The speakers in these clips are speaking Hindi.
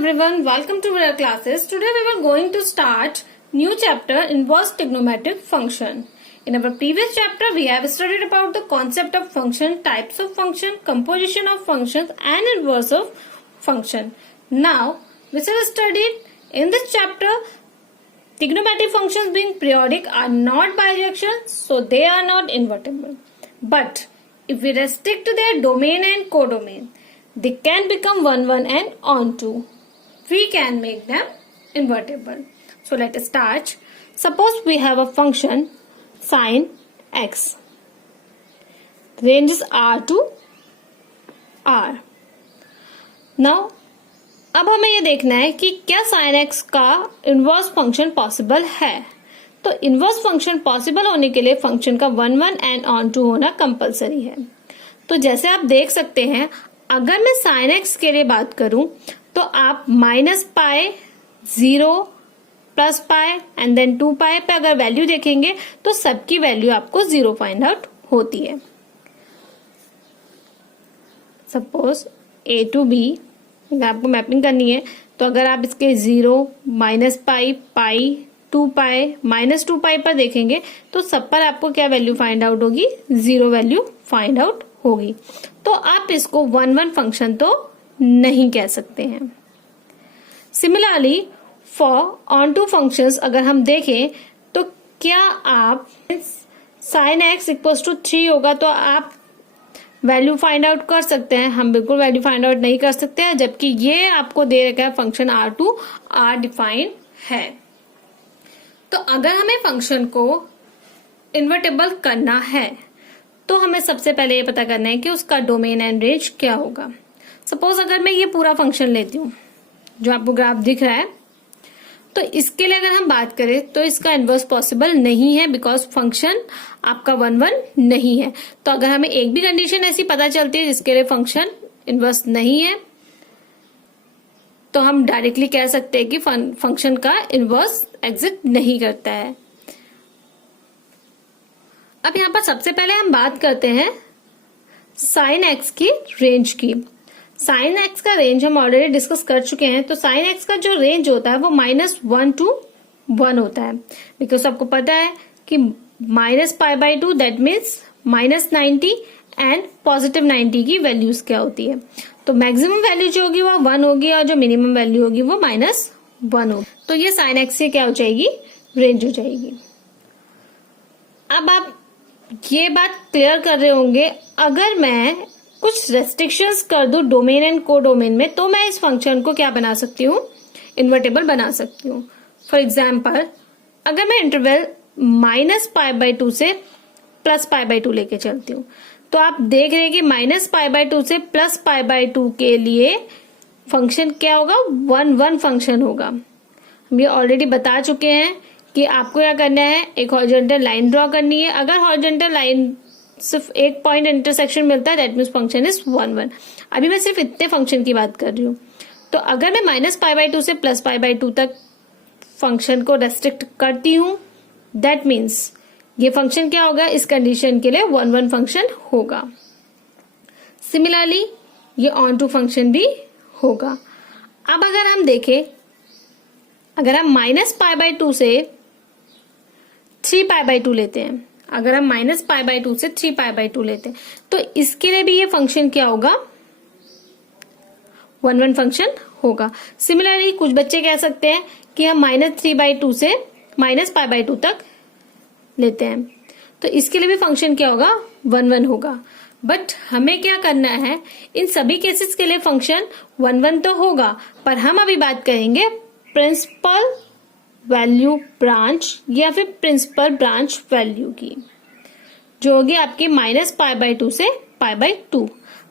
everyone, welcome to our classes. Today we are going to start new chapter inverse trigonometric function. In our previous chapter we have studied about the concept of function, types of function, composition of functions and inverse of function. Now we shall study in this chapter trigonometric functions being periodic are not bijection, so they are not invertible. But if we restrict their domain and codomain, they can become 1, 1 and onto. We can make them invertible. So let us start. Suppose we have a function sin x. Range is r to r. Now, अब हमें ये देखना है कि क्या sin x का इनवर्स फंक्शन पॉसिबल है. तो इनवर्स फंक्शन पॉसिबल होने के लिए फंक्शन का 1, 1 एंड ऑन टू होना कंपलसरी है. तो जैसे आप देख सकते हैं, अगर मैं sin x के लिए बात करूं तो आप -पाई 0 +पाई एंड देन 2 पाई पे अगर वैल्यू देखेंगे तो सबकी वैल्यू आपको 0 फाइंड आउट होती है. सपोज a टू b अगर आपको मैपिंग करनी है तो अगर आप इसके 0 -पाई पाई 2 पाई -2 पाई पर देखेंगे तो सब पर आपको क्या वैल्यू फाइंड आउट होगी, 0 वैल्यू फाइंड आउट होगी. तो आप इसको 1, 1 फंक्शन तो नहीं कह सकते हैं. Similarly for onto functions अगर हम देखें तो क्या आप sin x इक्वल्स टू 3 होगा तो आप वैल्यू फाइंड आउट कर सकते हैं. हम बिल्कुल वैल्यू फाइंड आउट नहीं कर सकते हैं, जबकि ये आपको दे रखा है function r to r define है. तो अगर हमें फंक्शन को इन्वर्टेबल करना है तो हमें सबसे पहले ये पता करना है कि उसका डोमेन एंड रेंज क्या होगा. सपोज अगर मैं ये पूरा फंक्शन लेती हूँ जो आपको ग्राफ दिख रहा है, तो इसके लिए अगर हम बात करें तो इसका इनवर्स पॉसिबल नहीं है, बिकॉज फंक्शन आपका 1, 1 नहीं है. तो अगर हमें एक भी कंडीशन ऐसी पता चलती है जिसके लिए फंक्शन इनवर्स नहीं है तो हम डायरेक्टली कह सकते हैं कि फंक्शन का इनवर्स एग्जिस्ट नहीं करता है. अब यहाँ पर सबसे पहले हम बात करते हैं sin x की रेंज की. sin x का रेंज हम ऑलरेडी डिस्कस कर चुके हैं. तो sin x का जो रेंज होता है वो -1 to 1 होता है, बिकॉज आपको पता है कि -π/2 दैट मीन्स -90 एंड +90 की वैल्यूज क्या होती है. तो मैक्सिमम वैल्यू जो होगी वो 1 होगी और जो मिनिमम वैल्यू होगी वो -1 होगी. तो ये sin x से क्या हो जाएगी, रेंज हो जाएगी. अब आप ये बात क्लियर कर रहे होंगे, अगर मैं कुछ रेस्ट्रिक्शंस कर दूं डोमेन एंड कोडोमेन में तो मैं इस फंक्शन को क्या बना सकती हूँ, इन्वर्टेबल बना सकती हूँ. फॉर एग्जाम्पल अगर मैं इंटरवल -π/2 से +π/2 लेके चलती हूँ तो आप देख रहे हैं कि -π/2 से +π/2 के लिए फंक्शन क्या होगा, 1, 1 फंक्शन होगा. हम ये ऑलरेडी बता चुके हैं कि आपको क्या करना है, एक हॉरिजॉन्टल लाइन ड्रॉ करनी है. अगर हॉरिजॉन्टल लाइन सिर्फ एक पॉइंट इंटरसेक्शन मिलता है दैट मीन्स फंक्शन इज 1, 1. अभी मैं सिर्फ इतने फंक्शन की बात कर रही हूँ. तो अगर मैं -π/2 से +π/2 तक फंक्शन को रेस्ट्रिक्ट करती हूँ दैट मीन्स ये फंक्शन क्या होगा, इस कंडीशन के लिए 1, 1 फंक्शन होगा. सिमिलरली ये ऑन टू फंक्शन भी होगा. अब अगर हम देखें, अगर हम -π/2 से 3π/2 लेते हैं, अगर हम -π/2 से 3π/2 लेते हैं तो इसके लिए भी ये फंक्शन क्या होगा, 1, 1 फंक्शन होगा. सिमिलरली कुछ बच्चे कह सकते हैं कि हम -3/2 से -π/2 तक लेते हैं तो इसके लिए भी फंक्शन क्या होगा, 1, 1 होगा. बट हमें क्या करना है, इन सभी केसेस के लिए फंक्शन 1, 1 तो होगा, पर हम अभी बात करेंगे प्रिंसिपल वैल्यू ब्रांच या फिर प्रिंसिपल ब्रांच वैल्यू की, जो होगी आपकी -π/2 से π/2.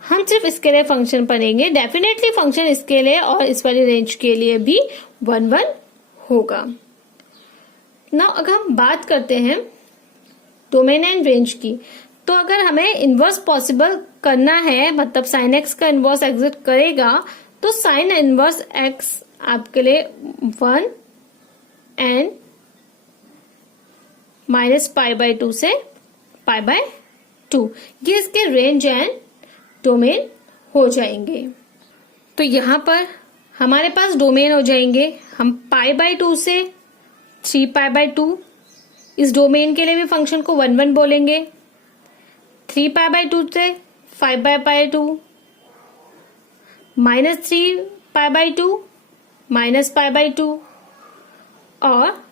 हम सिर्फ इसके लिए फंक्शन पढ़ेंगे. डेफिनेटली फंक्शन इसके लिए और इस वाली रेंज के लिए भी 1, 1 होगा. नाउ अगर हम बात करते हैं डोमेन एंड रेंज की, तो अगर हमें इनवर्स पॉसिबल करना है, मतलब sin x का इनवर्स एग्जिस्ट करेगा, तो sin इनवर्स x आपके लिए 1 एंड -π/2 से π/2 ये इसके रेंज एंड डोमेन हो जाएंगे. तो यहाँ पर हमारे पास डोमेन हो जाएंगे, हम π/2 से 3π/2, इस डोमेन के लिए भी फंक्शन को 1 1 बोलेंगे। 3π/2 से 5π/2, -3π/2 -π/2 और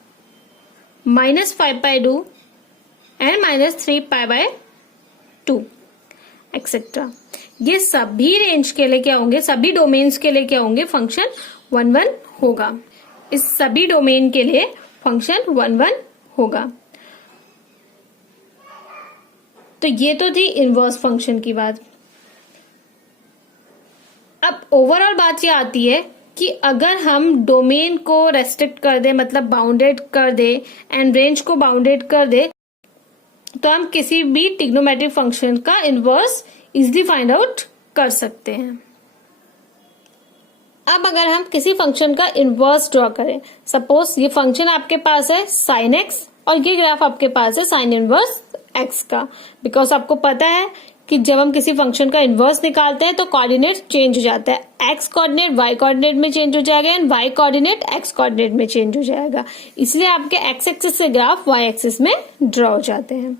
-5/2 एंड -3π/2 एक्सेट्रा। ये सभी रेंज के लिए क्या होंगे, सभी डोमेन्स के लिए क्या होंगे, फंक्शन 1 1 होगा। इस सभी डोमेन के लिए फंक्शन 1 1 होगा। तो ये तो थी इनवर्स फंक्शन की बात। अब ओवरऑल बात ये आती है कि अगर हम डोमेन को रेस्ट्रिक्ट कर दे, मतलब बाउंडेड कर दे एंड रेंज को बाउंडेड कर दे, तो हम किसी भी ट्रिग्नोमेट्रिक फंक्शन का इनवर्स इजिली फाइंड आउट कर सकते हैं। अब अगर हम किसी फंक्शन का इनवर्स ड्रॉ करें, सपोज ये फंक्शन आपके पास है sin x और ये ग्राफ आपके पास है sin इनवर्स x का, बिकॉज आपको पता है कि जब हम किसी फंक्शन का इनवर्स निकालते हैं तो कोऑर्डिनेट चेंज हो जाता है, x कोऑर्डिनेट y कोऑर्डिनेट में चेंज हो जाएगा and y coordinate x coordinate में चेंज हो जाएगा, इसलिए आपके x एक्सिस से ग्राफ y एक्सिस में ड्रॉ हो जाते हैं।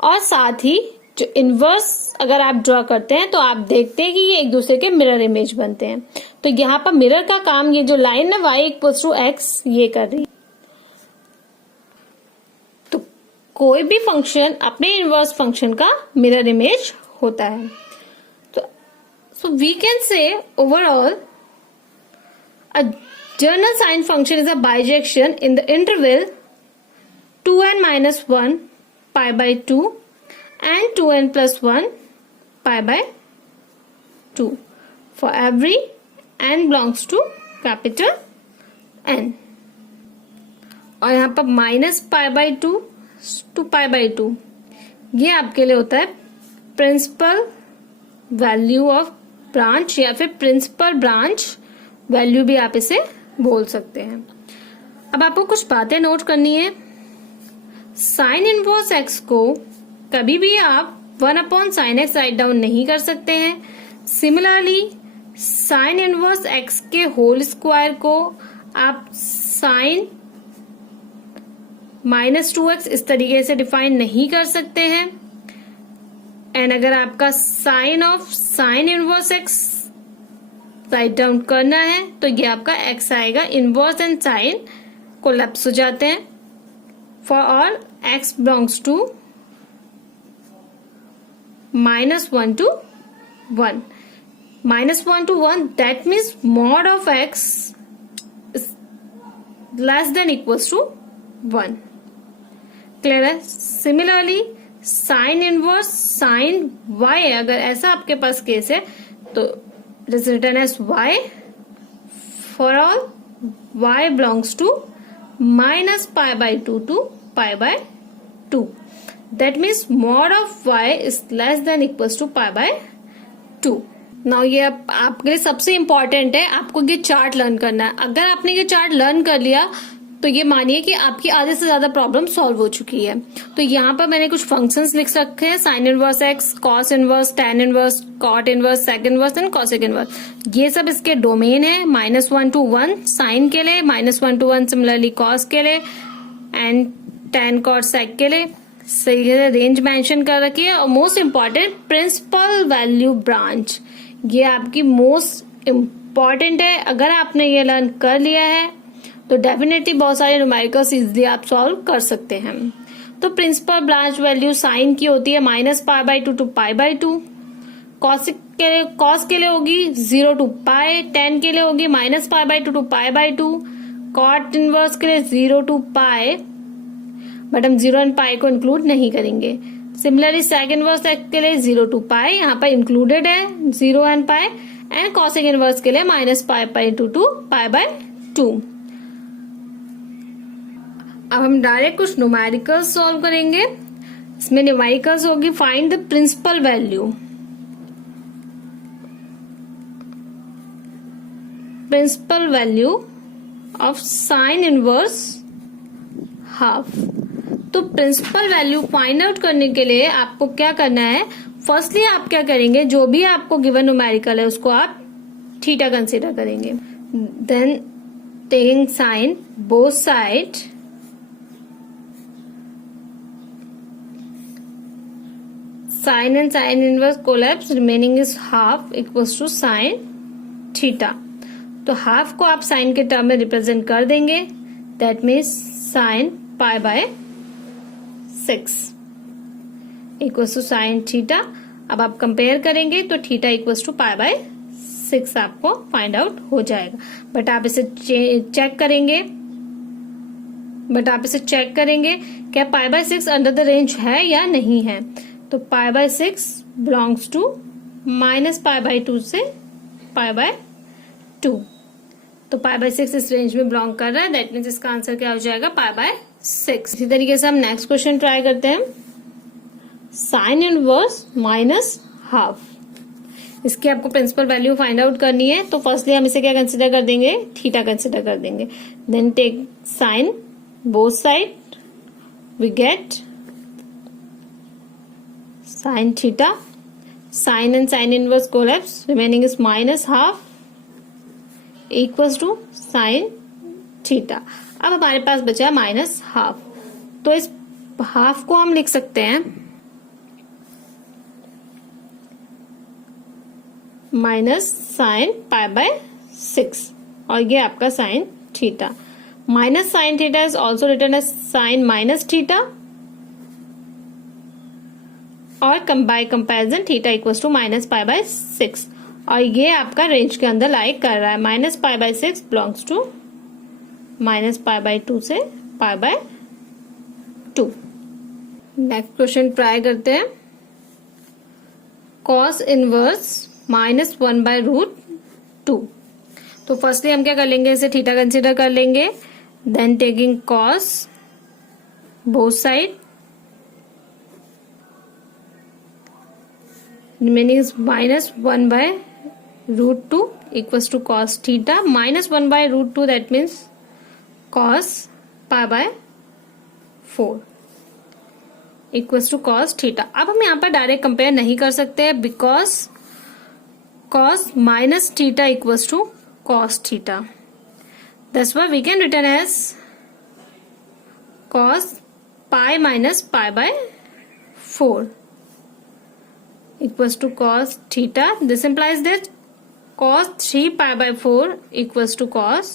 और साथ ही जो इनवर्स अगर आप ड्रॉ करते हैं तो आप देखते हैं कि ये एक दूसरे के मिरर इमेज बनते हैं। तो यहाँ पर मिरर का काम ये जो लाइन है y = x ये कर रही है। तो कोई भी फंक्शन अपने इनवर्स फंक्शन का मिरर इमेज होता है। तो so we can say overall a general sine function is a bijection in the interval 2n - 1 π/2 and 2n + 1 π/2 for every n belongs to capital N। और यहाँ पर -π/2 to π/2 ये आपके लिए होता है प्रिंसिपल वैल्यू ऑफ ब्रांच या फिर प्रिंसिपल ब्रांच वैल्यू भी आप इसे बोल सकते हैं। अब आपको कुछ बातें नोट करनी है। साइन इनवर्स x को कभी भी आप 1/sin x राइट डाउन नहीं कर सकते हैं। सिमिलरली साइन इनवर्स x के होल स्क्वायर को आप साइन -2x इस तरीके से डिफाइन नहीं कर सकते हैं। एंड अगर आपका sine of sine inverse x write down करना है तो ये आपका x आएगा, इनवर्स एंड साइन कोलैप्स हो जाते हैं। For all x belongs to -1 to 1, -1 to 1, that means mod of x is less than equals to 1। Clear है? Similarly sine inverse sine y है, अगर ऐसा आपके पास केस है तो it is written as y for all y belongs to -π/2 to π/2, that means mod of y is less than equals to π/2। Now ये आपके लिए सबसे इंपॉर्टेंट है, आपको ये चार्ट लर्न करना है। अगर आपने ये चार्ट लर्न कर लिया तो ये मानिए कि आपकी आधे से ज्यादा प्रॉब्लम सॉल्व हो चुकी है। तो यहाँ पर मैंने कुछ फंक्शंस लिख रखे हैं, sine inverse x, cos inverse, tan inverse, cot inverse, sec inverse and cosec inverse. ये सब इसके डोमेन है, -1 to 1 साइन के लिए, -1 to 1 सिमिलरली कॉस के लिए एंड टैन कॉट सेक के लिए। सही है, रेंज मेंशन कर रखी है। और most important principle value branch, ये आपकी मोस्ट इंपॉर्टेंट है। अगर आपने ये लर्न कर लिया है तो डेफिनेटली बहुत सारे न्यूमेरिकल्स इजिली आप सॉल्व कर सकते हैं। तो प्रिंसिपल ब्रांच वैल्यू साइन की होती है -π/2 to π/2, कॉस के लिए होगी 0 to π, टैन के लिए होगी -π/2 to π/2, कॉट इनवर्स के लिए 0 to π, बट हम 0 एंड पाई को इंक्लूड नहीं करेंगे। सिमिलरली सेक इनवर्स के लिए 0 to π यहाँ पर इंक्लूडेड है 0 and pi, and cosec inverse के लिए -π/2 to π/2। अब हम डायरेक्ट कुछ न्यूमेरिकल्स सॉल्व करेंगे। इसमें न्यूमेरिकल्स होगी find the principal value, principal value of sine inverse half. तो प्रिंसिपल वैल्यू फाइंड आउट करने के लिए आपको क्या करना है, फर्स्टली आप क्या करेंगे, जो भी आपको गिवन न्यूमेरिकल है उसको आप थीटा कंसीडर करेंगे। then taking sine both side, sine and sine inverse collapse, remaining is half equals to sin theta. तो हाफ को आप साइन के टर्म में रिप्रेजेंट कर देंगे, that means sine pi by 6 equals to sine theta. अब आप कंपेयर करेंगे तो theta equals to pi by 6 आपको फाइंड आउट हो जाएगा. बट आप इसे चेक करेंगे क्या pi by 6 under the range है या नहीं है. तो pi by 6 belongs to minus pi by 2 से पाई बाय 2. तो पाई बाय 6 इस रेंज में बिलोंग कर रहा है, दैट मीन्स इसका आंसर क्या हो जाएगा पाई बाय 6. इसी तरीके से हम नेक्स्ट क्वेश्चन ट्राई करते हैं. Sine inverse minus half. इसकी आपको प्रिंसिपल वैल्यू फाइंड आउट करनी है. तो फर्स्टली हम इसे क्या कंसिडर कर देंगे, थीटा कंसिडर कर देंगे. Then take sine both side, we get sine theta. Sine and sine inverse collapse, remaining is minus half equals to sine theta. अब हमारे पास बचा माइनस हाफ. तो इस हाफ को हम लिख सकते हैं माइनस साइन पाई बाय 6 और ये आपका sine theta. Minus sine theta is also return as sine minus theta और by comparison theta equals to minus pi by 6 और ये आपका रेंज के अंदर लाई कर रहा है. Minus pi by 6 belongs to minus pi by 2 से pi by 2. Next question try करते हैं. Cos inverse minus 1 by root 2. तो फर्स्टली हम क्या कर लेंगे, इसे थीटा कंसिडर कर लेंगे. Then taking cos both side, remaining is minus 1 by root 2 equals to cos theta. Minus 1 by root 2 that means cos pi by 4 equals to cos theta. अब हम यहाँ पर डायरेक्ट कंपेयर नहीं कर सकते because cos minus theta equals to cos theta. That's why we can written as cos pi minus pi by 4 equals to cos theta. This implies that cos 3 pi by 4 equals to cos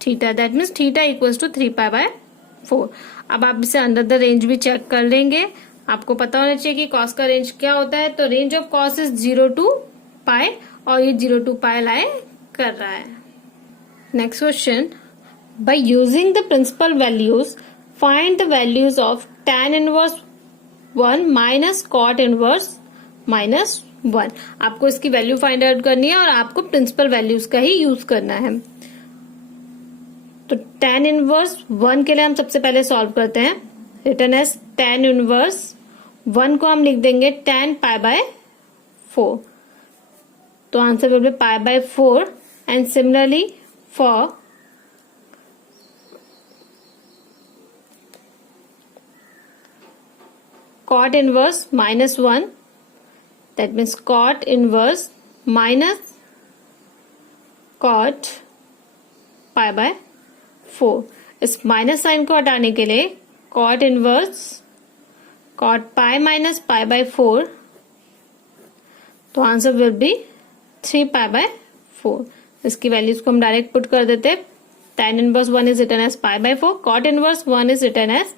theta. That means theta equals to 3 pi by 4. अब आप इसे अंडर द रेंज भी चेक कर लेंगे. आपको पता होना चाहिए कि cos का रेंज क्या होता है. तो range of cos is 0 to pi और ये 0 to पाई लाई कर रहा है. Next question. By using the principal values find the values of tan inverse 1 minus cot inverse minus 1. आपको इसकी वैल्यू फाइंड आउट करनी है और आपको प्रिंसिपल वैल्यूज का ही यूज करना है. तो tan इनवर्स 1 के लिए हम सबसे पहले सॉल्व करते हैं. रिटर्न एज tan इनवर्स 1 को हम लिख देंगे tan पाई बाय 4. तो answer will B pi by 4. And similarly for cot inverse minus 1, that means cot inverse minus cot pi by 4. इस माइनस साइन को हटाने के लिए cot inverse cot pi minus pi by 4. तो answer will B 3 pi by 4. इसकी वैल्यूज को हम डायरेक्ट पुट कर देते. tan inverse 1 is return as pi by 4. cot inverse 1 is return as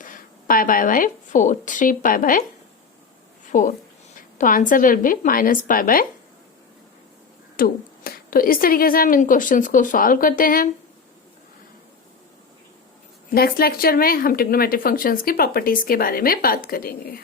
pi by 4. 3 pi by 4. तो answer will be minus pi by 2. तो इस तरीके से हम इन क्वेश्चंस को सॉल्व करते हैं. नेक्स्ट लेक्चर में हम ट्रिग्नोमेट्रिक फंक्शंस की प्रॉपर्टीज के बारे में बात करेंगे.